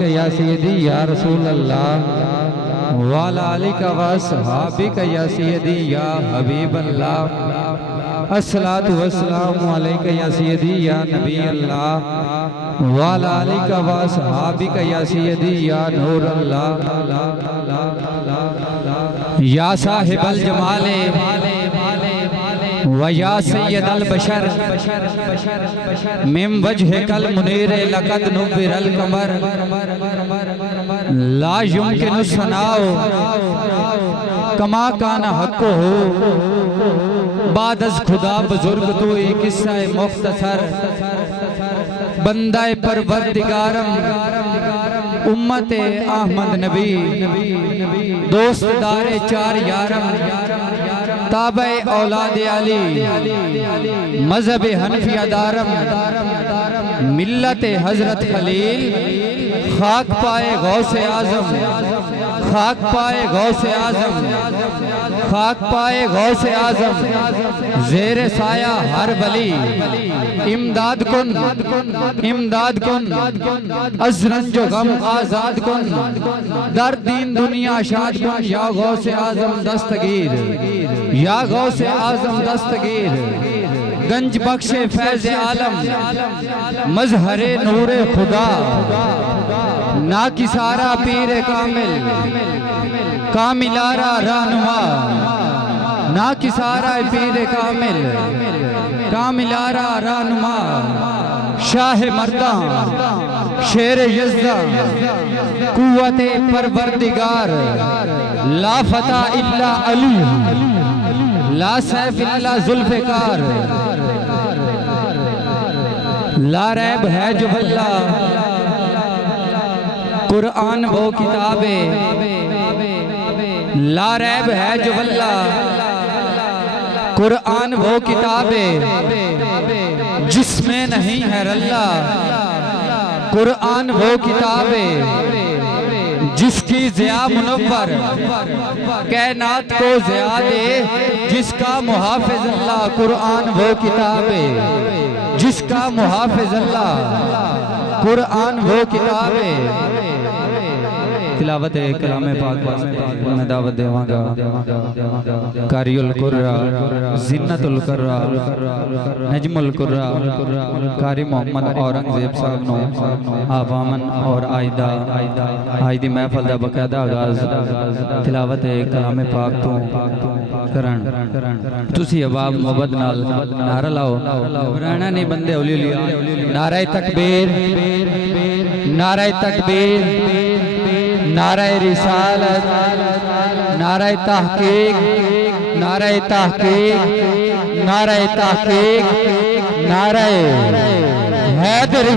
अलैका या सय्यदी या रसूल अल्लाह वाला आलिका व सहाबिका या सय्यदी या हबीब अल्लाह अस्सलातु वस्सलामु अलैका या सय्यदी या नबी अल्लाह वाला आलिका व सहाबिका या सय्यदी या नूर अल्लाह या साहिबल जमाले व या सय्यदल बशर मिम वजहिकल मुनीर लक़द नुव्विरल कमर ला युमकिनु सनाओ कमा काना हक़्क़ो हो बादस खुदा बुजुर्ग तो एक किस्सा मुख्तसर बंदाए परवरदिगारम उम्मत अहमद नबी दोस्तदारे चार यारम ताबे औलाद अली मजहब हनफिया दारम मिल्लत हजरत खलील खाक पाए गौसे आजम खाक पाए गौसे आजम खाक पाए गौसे आजम जेर साया हर बली इमदाद कुन अजरन जो गम आजाद कुन दर दीन दुनिया शाद कुन या गौसे आजम दस्तगीर या गौसे आजम दस्तगीर गंज बख्शे फैज आलम मजहरे नूरे खुदा ना किसारा पीर कामिल कामिलारा रहनुमा ना किसारा पीर कामिल कामिलारा रहनुमा शाह मर्दा शेर यज़्दा कुव्वते परवरदिगार ला फता इल्ला अली ला सैफ इल्ला जुल्फ़िकार ला रैब है जो अल्लाह कुरान वो किताबे ला रैब है जो अल्लाह कुरान वो किताबे जिसमें नहीं है रल्ला कुरान वो किताबे जिसकी ज़िया मुनव्वर कायनात को ज़िया दे जिसका मुहाफ़िज़ अल्लाह कुरान वो किताबे जिसका मुहाफ़िज़ अल्लाह कुरान वो किताबे तिलावत कलाम पाक में दावत देवांगा कारियुल कुर्रा जिन्नतुल कुर्रा नजमुल कुर्रा कारी मोहम्मद औरंगजेब साहब नो आवामन और आयदा आयदी महफल दा बकायदा आगाज तिलावत कलाम पाक तो करन तुसी अवाब मोहब्बत नाल नारा लाओ घबराना नहीं बंदे औली नारे तकबीर नारे तकबीर नारे रिसालत नारे तहकीक नारे तहकीक नारे तहकीक नारे हैदरी